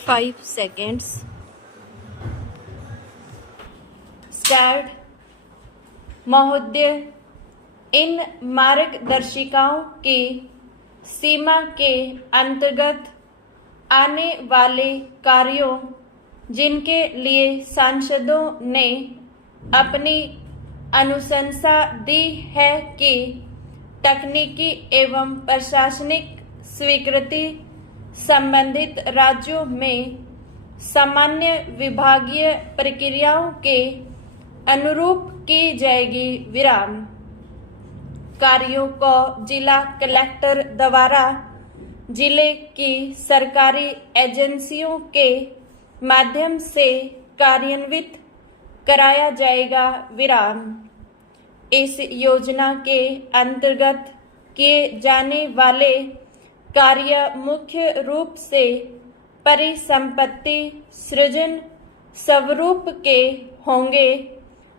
5 seconds. Start. महोदय, इन मार्गदर्शिकाओं की सीमा के अंतर्गत आने वाले कार्यों जिनके लिए सांसदों ने अपनी अनुशंसा दी है कि तकनीकी एवं प्रशासनिक स्वीकृति संबंधित राज्यों में सामान्य विभागीय प्रक्रियाओं के अनुरूप की जाएगी। विराम। कार्यों को जिला कलेक्टर द्वारा जिले की सरकारी एजेंसियों के माध्यम से कार्यान्वित कराया जाएगा। विराम। इस योजना के अंतर्गत किए जाने वाले कार्य मुख्य रूप से परिसंपत्ति सृजन स्वरूप के होंगे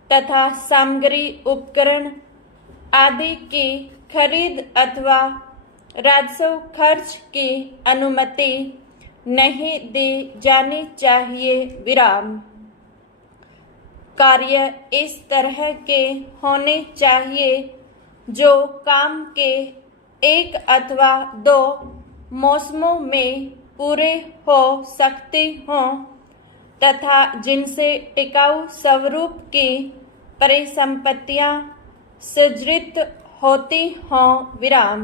तथा सामग्री उपकरण आदि की खरीद अथवा राजस्व खर्च की अनुमति नहीं दी जानी चाहिए। विराम। कार्य इस तरह के होने चाहिए जो काम के एक अथवा दो मौसमों में पूरे हो सकते हों तथा जिनसे टिकाऊ स्वरूप की परिसंपत्तियां सृजित होती हों। विराम।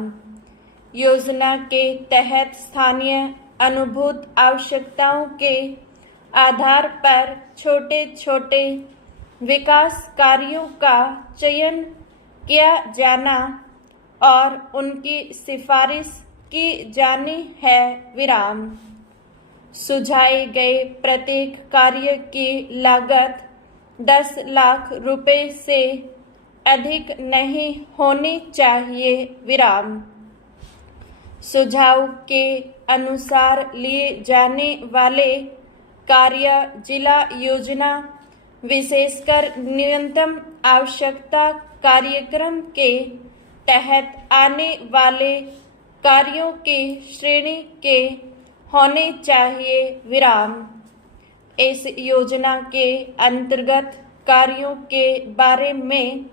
योजना के तहत स्थानीय अनुभूत आवश्यकताओं के आधार पर छोटे छोटे विकास कार्यों का चयन किया जाना और उनकी सिफारिश की जानी है। विराम। सुझाए गए प्रत्येक कार्य की लागत 10 लाख रुपए से अधिक नहीं होनी चाहिए। विराम। सुझाव के अनुसार लिए जाने वाले कार्य जिला योजना विशेषकर न्यूनतम आवश्यकता कार्यक्रम के तहत आने वाले कार्यों की श्रेणी के होने चाहिए। विराम। इस योजना के अंतर्गत कार्यों के बारे में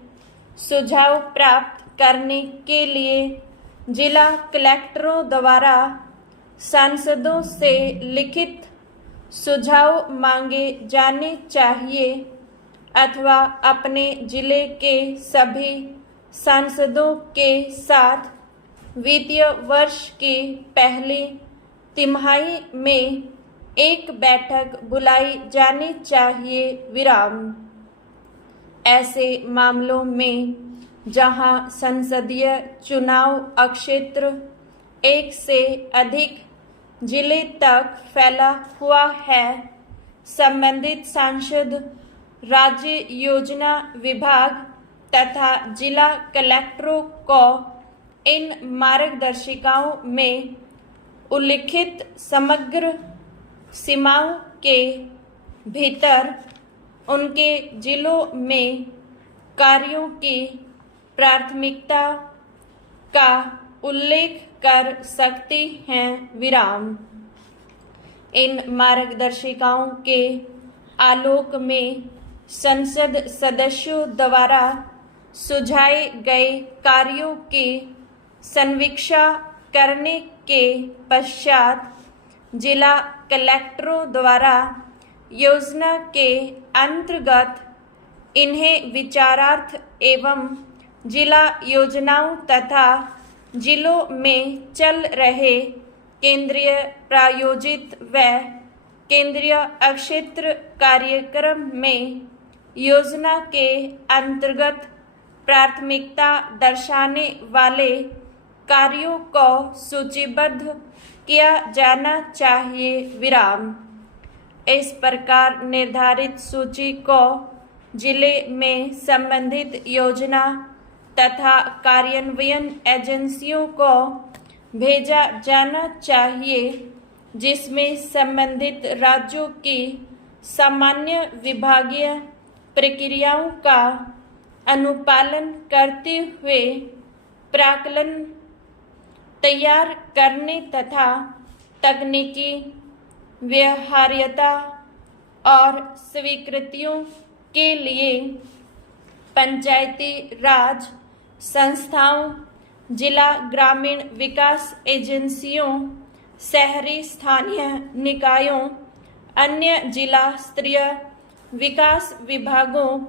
सुझाव प्राप्त करने के लिए जिला कलेक्टरों द्वारा सांसदों से लिखित सुझाव मांगे जाने चाहिए अथवा अपने जिले के सभी सांसदों के साथ वित्तीय वर्ष की पहली तिमाही में एक बैठक बुलाई जानी चाहिए। विराम। ऐसे मामलों में जहां संसदीय चुनाव क्षेत्र एक से अधिक जिले तक फैला हुआ है, संबंधित सांसद राज्य योजना विभाग तथा जिला कलेक्टरों को इन मार्गदर्शिकाओं में उल्लिखित समग्र सीमाओं के भीतर उनके जिलों में कार्यों की प्राथमिकता का उल्लेख कर सकती हैं। विराम। इन मार्गदर्शिकाओं के आलोक में संसद सदस्यों द्वारा सुझाए गए कार्यों की समीक्षा करने के पश्चात जिला कलेक्टरों द्वारा योजना के अंतर्गत इन्हें विचारार्थ एवं जिला योजनाओं तथा जिलों में चल रहे केंद्रीय प्रायोजित व केंद्रीय क्षेत्र कार्यक्रम में योजना के अंतर्गत प्राथमिकता दर्शाने वाले कार्यों को सूचीबद्ध किया जाना चाहिए। विराम। इस प्रकार निर्धारित सूची को जिले में संबंधित योजना तथा कार्यान्वयन एजेंसियों को भेजा जाना चाहिए, जिसमें संबंधित राज्यों की सामान्य विभागीय प्रक्रियाओं का अनुपालन करते हुए प्राक्कलन तैयार करने तथा तकनीकी व्यवहार्यता और स्वीकृतियों के लिए पंचायती राज संस्थाओं, जिला ग्रामीण विकास एजेंसियों, शहरी स्थानीय निकायों, अन्य जिला स्तरीय विकास विभागों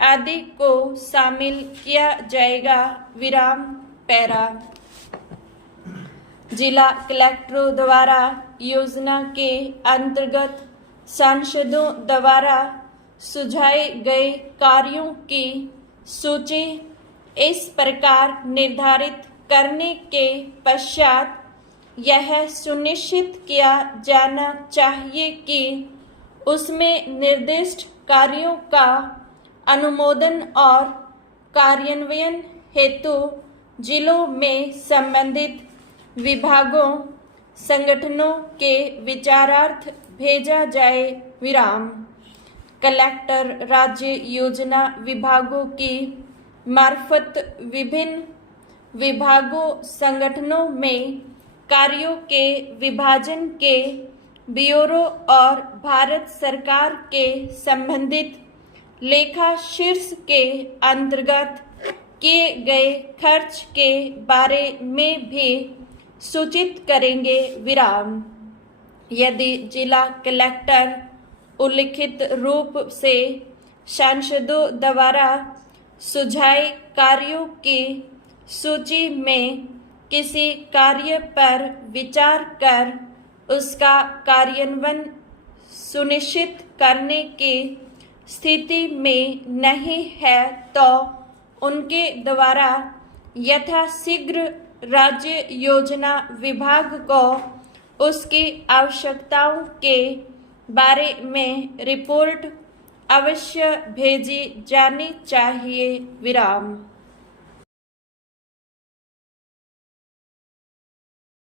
आदि को शामिल किया जाएगा। विराम पैरा। जिला कलेक्टरों द्वारा योजना के अंतर्गत सांसदों द्वारा सुझाए गए कार्यों की सूची इस प्रकार निर्धारित करने के पश्चात यह सुनिश्चित किया जाना चाहिए कि उसमें निर्दिष्ट कार्यों का अनुमोदन और कार्यान्वयन हेतु जिलों में संबंधित विभागों, संगठनों के विचारार्थ भेजा जाए। विराम। कलेक्टर राज्य योजना विभागों की मार्फत विभिन्न विभागों, संगठनों में कार्यों के विभाजन के ब्यूरो और भारत सरकार के संबंधित लेखा शीर्ष के अंतर्गत किए गए खर्च के बारे में भी सूचित करेंगे। विराम। यदि जिला कलेक्टर उल्लिखित रूप से सांसदों द्वारा सुझाए कार्यों की सूची में किसी कार्य पर विचार कर उसका कार्यान्वयन सुनिश्चित करने की स्थिति में नहीं है तो उनके द्वारा यथाशीघ्र राज्य योजना विभाग को उसकी आवश्यकताओं के बारे में रिपोर्ट अवश्य भेजी जानी चाहिए। विराम।